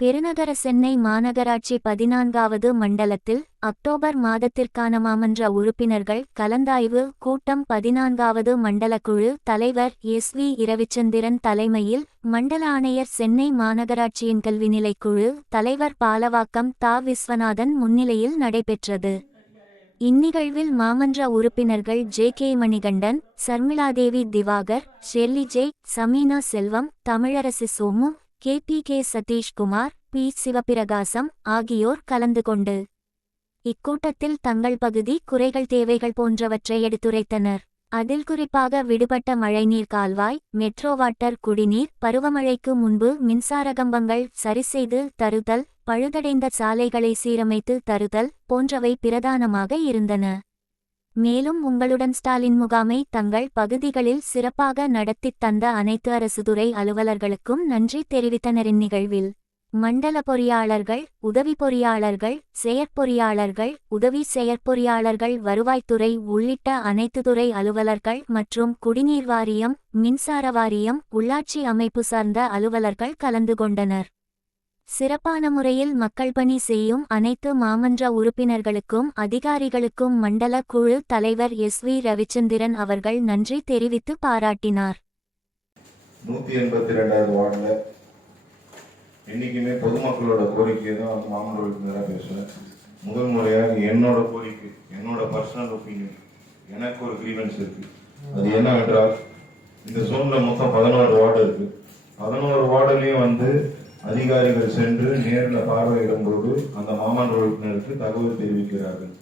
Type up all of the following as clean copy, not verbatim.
பெருநகர சென்னை மாநகராட்சி 14வது மண்டலத்தில் அக்டோபர் மாதத்திற்கான மாமன்ற உறுப்பினர்கள் கலந்தாய்வு கூட்டம் 14வது மண்டலக்குழு தலைவர் எஸ்.வி. இரவிச்சந்திரன் தலைமையில் மண்டல ஆணையர் சென்னை மாநகராட்சியின் கல்விநிலைக்குழு தலைவர் பாலவாக்கம் தா. விஸ்வநாதன் முன்னிலையில் நடைபெற்றது. இந்நிகழ்வில் மாமன்ற உறுப்பினர்கள் J K. Manikandan, Sharmiladevi Divakar, Shirley J, Sameena Selvam, Tamilarasi Somu, K P K. Sathishkumar, P. Sivaprakasam ஆகியோர் கலந்து கொண்டு இக்கூட்டத்தில் தங்கள் பகுதி குறைகள் தேவைகள் போன்றவற்றை எடுத்துரைத்தனர். அதில் குறிப்பாக விடுபட்ட மழைநீர் கால்வாய், மெட்ரோ வாட்டர் குடிநீர், பருவமழைக்கு முன்பு மின்சார கம்பங்கள் சரிசெய்து தருதல், பழுதடைந்த சாலைகளை சீரமைத்து தருதல் போன்றவை பிரதானமாக இருந்தன. மேலும் உங்களுடன் ஸ்டாலின் முகாமை தங்கள் பகுதிகளில் சிறப்பாக நடத்தித் தந்த அனைத்து அரசுதுறை அலுவலர்களுக்கும் நன்றி தெரிவித்தனர். இந்நிகழ்வில் மண்டல பொறியாளர்கள், உதவி பொறியாளர்கள், செயற்பொறியாளர்கள், உதவி செயற்பொறியாளர்கள், வருவாய்த்துறை உள்ளிட்ட அனைத்து துறை அலுவலர்கள் மற்றும் குடிநீர் வாரியம், மின்சார வாரியம், உள்ளாட்சி அமைப்பு சார்ந்த அலுவலர்கள் கலந்து கொண்டனர். சிறப்பான முறையில் மக்கள் பணி செய்யும் அனைத்து மாமன்ற உறுப்பினர்களுக்கும் அதிகாரிகளுக்கும் மண்டல குழு தலைவர் எஸ்.வி. ரவிச்சந்திரன் அவர்கள் நன்றி தெரிவித்து பாராட்டினார். 182வது வார்டுல என்னைக்குமே பொதுமக்களோட கோரிக்கை தான் மாமன்ற உறுப்பினராக பேசுவேன். முதல் முறையாக என்னோட கோரிக்கை, என்னோட பர்சனல் ஒப்பீனியன், எனக்கு ஒரு கிரீவன்ஸ் இருக்கு. அது என்னவென்றால், இந்த சோன்ல மொத்தம் 11 வார்டு இருக்கு. 11 வார்டுலயும் அதிகாரிகள் சென்று நேரில் பார்வையிடும் போது அந்த மாமன்ற உறுப்பினருக்கு தகவல் தெரிவிக்கிறார்கள்.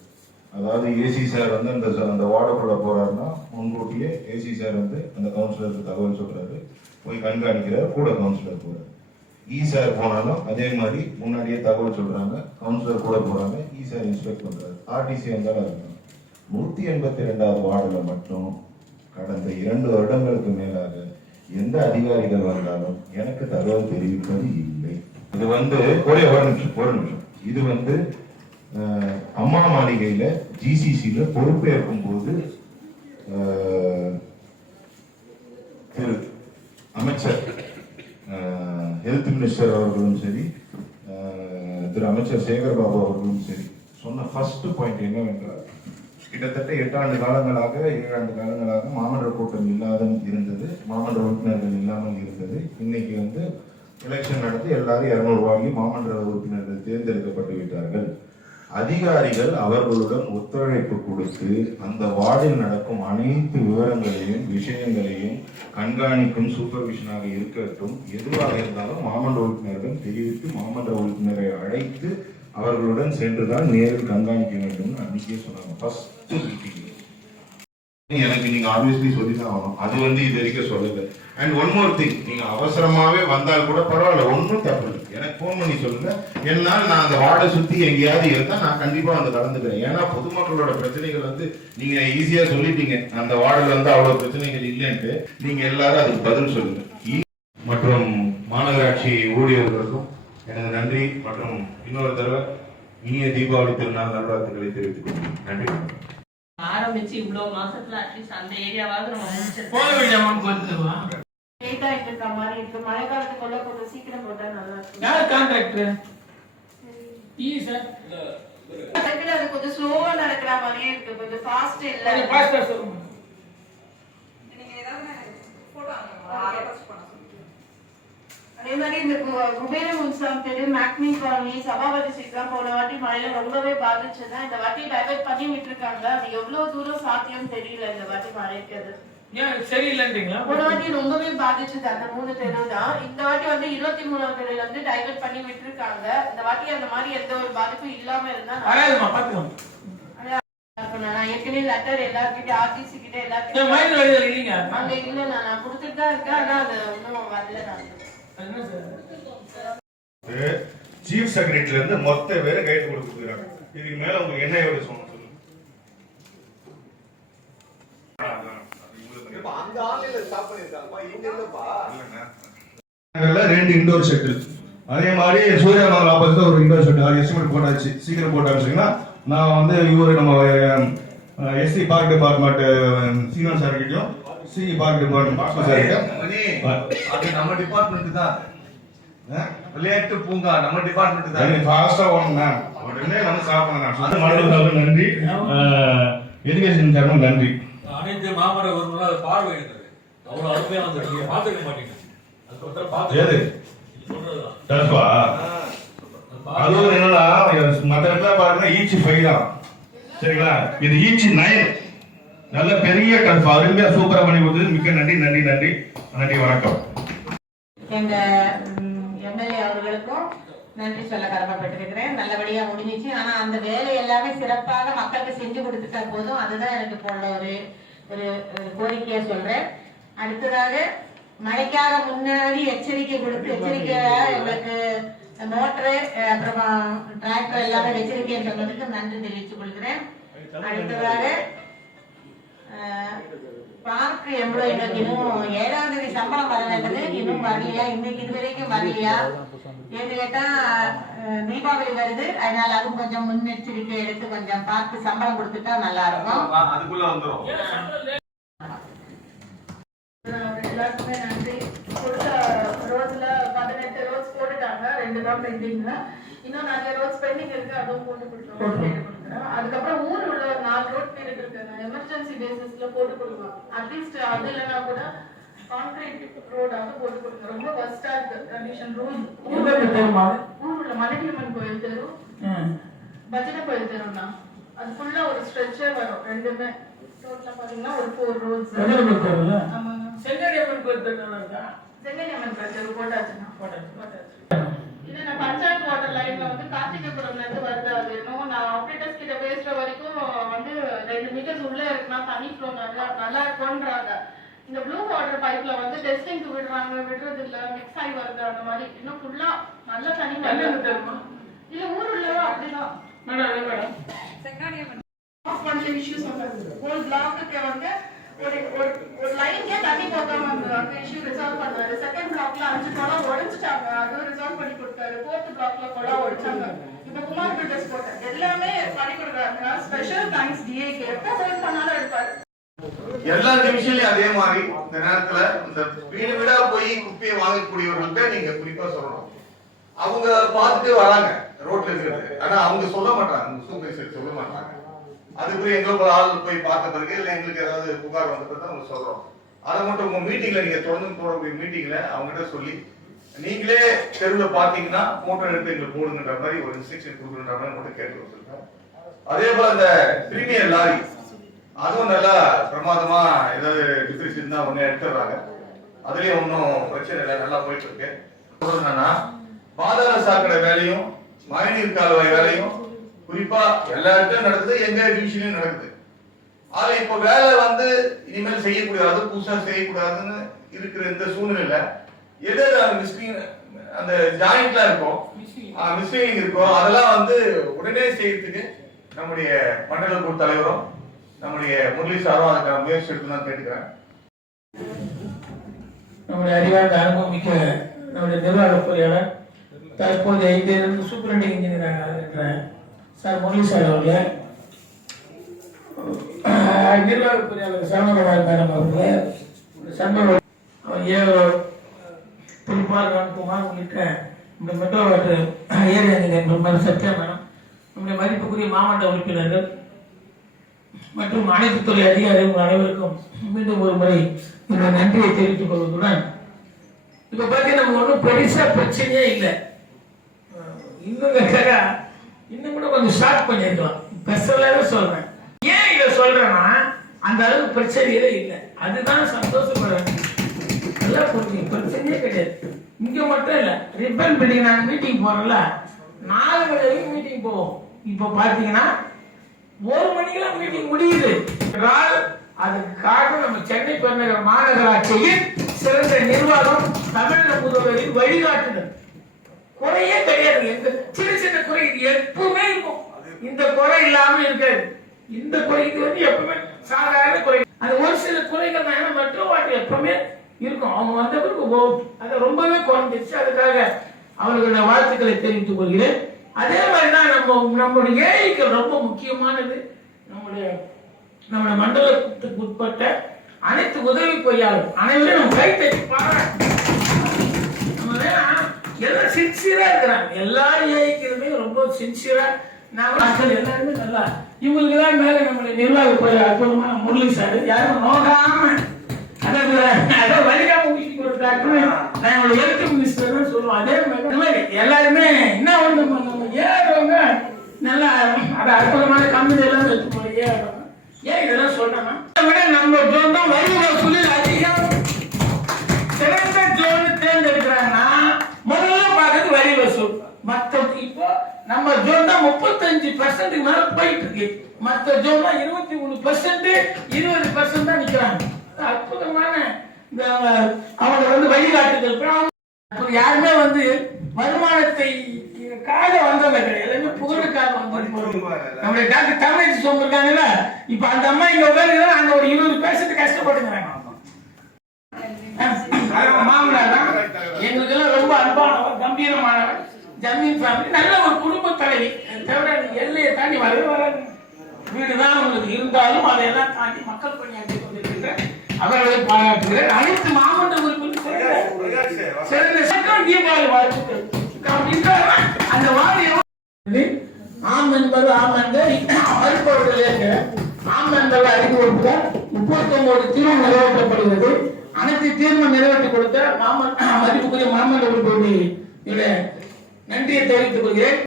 அதாவது ஏசி சார் அந்த வார்டுக்குள்ள போறாருன்னா முன்கூட்டியே ஏசி சார் அந்த கவுன்சிலருக்கு தகவல் சொல்றாரு, போய் கண்காணிக்கிறார், கூட கவுன்சிலர் போறாரு. இ சார் போனாலும் அதே மாதிரி முன்னாடியே தகவல் சொல்றாங்க, கவுன்சிலர் கூட போறாங்க, இ சார் இன்ஸ்பெக்ட் பண்றாரு. ஆர்டிசி வந்தாலும் இருக்கணும். 182வது வார்டுல மட்டும் கடந்த 2 வருடங்களுக்கு மேலாக எந்த அதிகாரிகள் வந்தாலும் எனக்கு தகவல் தெரிவிப்பது இல்லை. இது ஒரே ஒரு நிமிஷம் இது அம்மா மாளிகையில ஜிசிசில பொறுப்பேற்கும் போது திரு அமைச்சர் ஹெல்த் மினிஸ்டர் அவர்களும் சரி, திரு அமைச்சர் சேகர் பாபு அவர்களும் சரி சொன்ன ஃபர்ஸ்ட் பாயிண்ட் என்னவென்றால், கிட்டத்தட்ட 8 ஆண்டு காலங்களாக 7 ஆண்டு காலங்களாக மாமன்ற கூட்டம் இல்லாத இருந்தது, மாமன்ற உறுப்பினர்கள் இல்லாமல் இருந்தது. இன்னைக்கு எலெக்ஷன் நடத்தி எல்லாரும் 200 வாங்கி மாமன்ற உறுப்பினர்கள் தேர்ந்தெடுக்கப்பட்டு விட்டார்கள். அதிகாரிகள் அவர்களுடன் ஒத்துழைப்பு கொடுத்து அந்த வார்டில் நடக்கும் அனைத்து விவரங்களையும் விஷயங்களையும் கண்காணிக்கும் சூப்பர்விஷனாக இருக்கட்டும், எதுவாக இருந்தாலும் மாமன்ற உறுப்பினர்கள் தெரிவித்து மாமன்ற உறுப்பினரை அழைத்து அவர்களுடன் சென்றுதான் நேரில் கண்காணிக்க வேண்டும் அன்னைக்கே சொன்னாங்க. ஃபர்ஸ்ட் மீட்டிங் எனக்கு நீங்க ஆப்வியஸ்லி சொல்லிதான் ஆகணும். அது இது வரைக்கும் சொல்லல. அண்ட் ஒன் மோர் திங், நீங்க அவசரமாவே வந்தால் கூட பரவாயில்ல, ஒன்றும் தப்பு இல்லை. எனக்கு போன் பண்ணி சொல்லுங்க. என்னால் நான் அந்த வார்டை சுத்தி எங்கேயாவது இருந்தா நான் கண்டிப்பா கலந்துக்கிறேன். ஏன்னா பொதுமக்களோட பிரச்சனைகள் நீங்க ஈஸியா சொல்லிட்டீங்க, அந்த வார்டுல அவ்வளவு பிரச்சனைகள் இல்லைன்ட்டு. நீங்க எல்லாரும் அதுக்கு பதில் சொல்லுங்க. மற்றும் மாநகராட்சி ஊழியர்களுக்கும் எனது நன்றி மற்றும் இன்னொரு தடவை இனிய தீபாவளி திருநாள் நல்வாழ்த்துக்களை தெரிவித்துக் கொள்கிறேன். நன்றி. ஆரம்பிச்சு இவ்வளவு மாசத்துல அட்லீஸ்ட் அந்த ஏரியாவாவது நம்ம முடிச்சிருக்கோம். மழை காலத்துக்குள்ள கொஞ்சம் சீக்கிரம் போட்டா நல்லா இருக்கும். யார் கான்ட்ராக்டர்? அது கொஞ்சம் ஸ்லோவா நடக்கிற மாதிரியே இருக்கு, கொஞ்சம் ஃபாஸ்ட் இல்ல. கொஞ்சம் ஃபாஸ்டா சொல்லுங்க. நீங்க ஏதாவது போடுவாங்க அதே மாதிரி இந்த குபேர முன்சாம் தெரு, மேக்னி காலனி, சபாபதி ஸ்ட்ரீட்லாம் போன வாட்டி மழையில ரொம்பவே பாதிச்சதா. இந்த வாட்டி டைவர்ட் பண்ணி விட்டுருக்காங்க. அது எவ்வளவு தூரம் சாத்தியம் தெரியல இந்த வாட்டி மழைக்கு. அது சரியில்லைன்றீங்களா? போன வாட்டி ரொம்பவே பாதிச்சது அந்த 3 தெரு தான். இந்த வாட்டி 23வது தெருல டைவர்ட் பண்ணி விட்டுருக்காங்க. இந்த வாட்டி அந்த மாதிரி எந்த ஒரு பாதிப்பும் இல்லாம இருந்தா நான் ஏற்கனவே லெட்டர் எல்லார்கிட்ட ஆர்டிசி கிட்ட எல்லாருக்கும் அங்க இல்ல, நான் கொடுத்துட்டு தான் இருக்கேன். ஆனா அது ஒன்னும் வரல. சீஃப் செக்ரட்டரில இருந்து மொத்த பேரை கைடு கொடுத்துருக்காங்க. இதுக்கு மேல உங்களுக்கு என்ன எவ்வளவு சொல்லுங்க. அந்த ஆன்லைன்ல ஸ்டாப் பண்ணிருக்காங்கப்பா, இங்க இல்லப்பா. 2 இன்டோர் ஷெட்டில், அதே மாதிரி சூரியமங்கலம் ஆப்போசிட்ல ஒரு இன்டோர் ஷெட் எஸ்டிமேட் போட்டாச்சு. சீக்கிரம் போட்டாச்சுன்னா நான் இவரு நம்ம SC park department senior sir கிட்டயும் சி பார்க் டிபார்ட்மெண்ட் அது நம்ம டிபார்ட்மெண்ட் தான். விளையாட்டு பூங்கா நம்ம டிபார்ட்மெண்ட் தான். ஃபாஸ்டா ஓடணும்னா உடனே வந்து சாப்பிடணும். அது மாணவர்களுக்கு நன்றி, எஜுகேஷன் சார்பாக நன்றி. அனைத்து மாமர உரிமைகளும் அதை பார்வையிடுறது அவ்வளவு அருமையா வந்து நீங்க பாத்துக்க மாட்டீங்க. அது ஒருத்தர பாத்து ஏது சொல்றதுதான். டர்ஃபா அது என்னன்னா மற்ற இடத்துல பாருங்க ஈச்சி 5 தான் சரிங்களா, இது ஈச்சி 9 நல்ல பெரிய டர்ஃப் அருமையா சூப்பரா பண்ணி கொடுத்தது. மிக்க நன்றி நன்றி நன்றி நன்றி, வணக்கம். எங்க எம்எல்ஏ அவர்களுக்கும் நன்றி சொல்ல கடமைப்பட்டிருக்கிறேன். நல்லபடியா முடிஞ்சிச்சு. ஆனா அந்த வேலை எல்லாமே சிறப்பாக மக்களுக்கு செஞ்சு கொடுத்துட்டா போதும். அதுதான் எனக்கு போல ஒரு ஒரு கோரிக்கையா சொல்றேன். அடுத்ததாக மழைக்காக முன்னாடி எச்சரிக்கை கொடுத்து எச்சரிக்கையா எங்களுக்கு மோட்டரு அப்புறமா டிராக்டர் எல்லாமே எச்சரிக்கை சொன்னதுக்கு நன்றி தெரிவித்துக் கொள்கிறேன். அடுத்ததாக பார்க்கு எம்ப்ளாயிகளுக்கு இன்னும் 7ஆம் தேதி சம்பளம் வர வேண்டியது இன்னும் வரலையா, இன்னைக்கு இது வரைக்கும் வரலையா ஏன்னு கேட்டா தீபாவளி வருது. அதனால அதுவும் கொஞ்சம் முன்னெச்சரிக்கை எடுத்து கொஞ்சம் பார்த்து சம்பளம் கொடுத்துட்டா நல்லா இருக்கும். அதுக்குள்ள வந்துரும். எல்லாருக்குமே நன்றி. கொடுத்த ரோட்ல 18 ரோட்ஸ் போட்டுட்டாங்க, 2 தான் பெண்டிங்ல. இன்னும் நிறைய ரோட்ஸ் பெண்டிங் இருக்கு, அதுவும் போட்டு கொடுத்துருவோம். அதுக்கப்புறம் ஊர் உள்ள ஒரு 4 ரோட் பேருக்கு இருக்கு, எமர்ஜென்சி பேசிஸ்ல போட்டு கொடுக்கலாம். அட்லீஸ்ட் அது இல்லைன்னா கூட கான்கிரீட் ரோடாக போட்டு கொடுங்க. ரொம்ப வஸ்டா இருக்கு கண்டிஷன். ஊர் உள்ள மலைக்கிழமன் கோயில் தெரு, பஜனை கோயில் தெருன்னா அது ஃபுல்லா ஒரு ஸ்ட்ரெச்சே வரும். ரெண்டுமே டோட்டலா பாத்தீங்கன்னா ஒரு 4 ரோட்ஸ். ஆமாங்க, செங்கடியம்மன் கோயில் இருக்கா? செங்கடியம்மன் கோயில் தெரு போட்டாச்சுன்னா இல்ல பஞ்சாயத்து வாட்டர் லைன்ல வந்து கார்த்திகேபுரம்ல இருந்து வருது. அது இன்னும் நான் ஆபரேட்டர்ஸ் கிட்ட பேசுற வரைக்கும் வந்து 2 மீட்டர்ஸ் உள்ள இருக்குன்னா தனி ஃப்ளோ நல்லா இருக்கும்ன்றாங்க. இந்த ப்ளூ வாட்டர் பைப்ல வந்து டெஸ்டிங்க்கு விடுறது இல்ல, மிக்ஸ் ஆகி வருது. அந்த மாதிரி இன்னும் ஃபுல்லா நல்ல தண்ணி தெரியுமா? இல்ல ஊர் உள்ள அப்படிதான் பண்ணல இஷ்யூஸ் வந்தது. ஒரு பிளாக்குக்கு வந்து ஒரு லைன்க்கே தண்ணி போகாம அந்த இஷ்யூ ரிசால்வ் பண்ணாரு. செகண்ட் பிளாக்ல 5 குளம் உடைச்சிட்டாங்க, அதுவும் ரிசால்வ் பண்ணி கொடுத்தாரு. 4th பிளாக்ல குளம் உடைச்சாங்க. இப்ப குமார் பில்டர்ஸ் போட்டேன், எல்லாமே பண்ணி கொடுக்குறாங்க. ஸ்பெஷல் தேங்க்ஸ் டிஏக்கு. எப்ப ஃபோன் பண்ணாலும் எடுப்பாரு. எல்லா டிவிஷன்லயும் அதே மாதிரி இந்த நேரத்துல இந்த வீடு வீடா போய் குப்பையை வாங்கக்கூடியவர்கள்ட்ட நீங்க குறிப்பா சொல்லணும். அவங்க பார்த்துட்டு வராங்க ரோட்ல இருக்கிறது, ஆனா அவங்க சொல்ல மாட்டாங்க, சூப்பர்வைசர் சொல்ல மாட்டாங்க. அதுக்கு எங்களுக்கு ஆள் போய் பார்த்த பிறகு இல்லை எங்களுக்கு ஏதாவது புகார் வந்தது அவங்க சொல்றோம். அதை மட்டும் உங்க மீட்டிங்ல நீங்க தொடர்ந்து போடக்கூடிய மீட்டிங்ல அவங்ககிட்ட சொல்லி நீங்களே தெருவில் பார்த்தீங்கன்னா போட்டோ எடுத்து எங்களுக்கு போடுங்கன்ற மாதிரி ஒரு இன்ஸ்ட்ரக்ஷன் கொடுக்குற மாதிரி மட்டும் கேட்டு வச்சிருக்கோம். அதே போல இந்த பிரீமியர் லாரி அதுவும் நல்லா பிரமாதமா ஏதாவது டிஃபரன்ஸ் இருந்தா ஒண்ணு எடுத்துடுறாங்க. அதுலயும் ஒன்றும் பிரச்சனை இல்லை, நல்லா போயிட்டு இருக்கு. என்னன்னா பாதாள சாக்கடை வேலையும் மழைநீர் கால்வாய் வேலையும் குறிப்பா எல்லா இடத்துலயும் நடக்குது, எங்க டிவிஷன்லயும் நடக்குது. ஆனா இப்ப வேலை வந்து இனிமேல் செய்யக்கூடாது, புதுசா செய்யக்கூடாதுன்னு இருக்கிற இந்த சூழ்நிலையில எது அந்த ஜாயிண்ட்லாம் இருக்கும், மிஸ்லிங் இருக்கும், அதெல்லாம் வந்து உடனே செய்யறதுக்கு நம்முடைய மண்டல குழு தலைவரும் நம்முடைய முரளி சாரும் அதுக்கான முயற்சி எடுத்து தான் கேட்டுக்கிறேன். நம்முடைய அறிவார்ந்த அனுபவம் மிக்க நம்முடைய நிர்வாக பொறியாளர் தற்போது இந்தியிலிருந்து சூப்பரண்டிங் இன்ஜினியராக இருக்கிற சார் முரளி சார் அவர்களே, நிர்வாக பொறியாளர் சரவணகுமார் மேடம் அவர்களே, சண்முக திருப்பால் ராம்குமார் உள்ளிட்ட இந்த metro water area engineer Sathya madam, நம்முடைய மதிப்புக்குரிய மாவட்ட உறுப்பினர்கள் மற்றும் அனைத்து துறை அதிகாரிகள் அனைவருக்கும் மீண்டும் ஒரு முறை இந்த நன்றியை தெரிவித்துக் கொள்வதுடன் இப்ப பாத்தீங்கன்னா நம்ம ஒன்றும் பெருசா பிரச்சனையே இல்லை. இன்னும் கேட்டா இன்னும் கூட கொஞ்சம் ஷார்ட் பண்ணிருக்கலாம். பெருசாக சொல்றேன். ஏன் இதை சொல்றேன்னா அந்த அளவுக்கு பிரச்சனையே இல்லை, அதுதான் சந்தோஷப்பட வேண்டிய. நல்லா புரிஞ்சுங்க, பிரச்சனையே கிடையாது. இங்க மட்டும் இல்ல, ரிப்பன் பில்டிங் நாங்க மீட்டிங் போறோம்ல, 4 மணி வரைக்கும் மீட்டிங் போவோம். இப்ப பாத்தீங்கன்னா 1 மணிக்கெல்லாம் மீட்டிங் முடியுது. அதுக்கு காரணம் நம்ம சென்னை பெருநகர மாநகராட்சியின் சிறந்த நிர்வாகம், தமிழக முதல்வரின் வழிகாட்டுதல். குறையே கிடையாது. எந்த சின்ன சின்ன குறை இது எப்பவுமே இருக்கும், இந்த குறை இல்லாம இருக்காது. இந்த குறை இது வந்து எப்பவுமே சாதாரண குறை. அந்த ஒரு சில குறைகள் தான் மெட்ரோ வாட்டர் எப்பவுமே இருக்கும். அவங்க வந்த பிறகு அதை ரொம்பவே குறைஞ்சிருச்சு. அதுக்காக அவர்களுடைய வாழ்த்துக்களை தெரிவித்துக் கொள்கிறேன். அதே மாதிரிதான் நம்முடைய ஏரிகள் ரொம்ப முக்கியமானது. நம்முடைய மண்டலத்துக்கு உட்பட்ட அனைத்து உதவி பொறியாளர் அனைவரும் நம்ம கை தட்டி பாராட்டணும். எல்லாம் சின்சியரா இருக்கிறாங்க. எல்லா ஏஐக்களுமே ரொம்ப சின்சியரா மக்கள் எல்லாருமே நல்லா இவங்களுக்கு தான் மேல நம்மளுடைய நிர்வாக போய் அற்புதமான முரளி சார் யாரும் நோகாம அதை வலிக்காம ஊசி கொடுத்தாக்குன்னு நான் என்னோட ஹெல்த் மினிஸ்டர் தான் சொல்லுவோம். அதே மாதிரி எல்லாருமே என்ன ஒண்ணு நம்ம ஏறவங்க நல்லா அதை அற்புதமான கம்பெனி எல்லாம் வச்சுக்கோங்க. ஏறவங்க ஏன் இதெல்லாம் சொல்றேன்னா விட நம்ம ஜோன் தான் வரி வசூலில் அதிகம் சிறந்த ஜோன் தேர்ந்தெடுக்கிறாங்கன்னா முதல்ல பார்க்கறது வரி வசூல். மற்ற இப்போ நம்ம ஜோன் தான் 35% மேல போயிட்டு இருக்கு. மற்ற ஜோன் தான் 23%, 20% தான் நிக்கிறாங்க. அற்புதமான இந்த அவங்க வழிகாட்டுதல். யாருமே வருமானத்தை காக வந்தவங்க கிடையாது, எல்லாமே புகழுக்காக வந்தவங்க. நம்முடைய டாக்டர் தமிழ் சொல்லிருக்காங்கல்ல, இப்ப அந்த அம்மா இங்க உட்காந்து அந்த ஒரு 20% கஷ்டப்பட்டுக்கிறாங்க. மாமனார் தான் எங்களுக்கு எல்லாம் ரொம்ப அன்பானவர், கம்பீரமானவர், ஜமீன் ஃபேமிலி, நல்ல ஒரு குடும்ப தலைவி. தவிர எல்லையை தாண்டி வராது. வீடுதான் உங்களுக்கு இருந்தாலும் அதையெல்லாம் தாண்டி மக்கள் பணியாற்றி கொண்டிருக்கின்ற அவர்களை பாராட்டுகிறேன். அனைத்து மாவட்ட உறுப்பினர்கள் சிறந்த சட்டம் தீபாவளி வாழ்த்துக்கள். அந்த வார்டு ஆம் என்பது ஆம் மறுப்பவர்கள் ஆம் என்பதை அறிந்து கொடுத்தால் 39 தீர்வு நிறைவேற்றப்படுகிறது. அனைத்து தீர்வு நிறைவேற்றி கொடுத்த மதிப்புக்குரிய மாமன்ற உறுப்பினருடைய நன்றியை தெரிவித்துக் கொள்கிறேன்.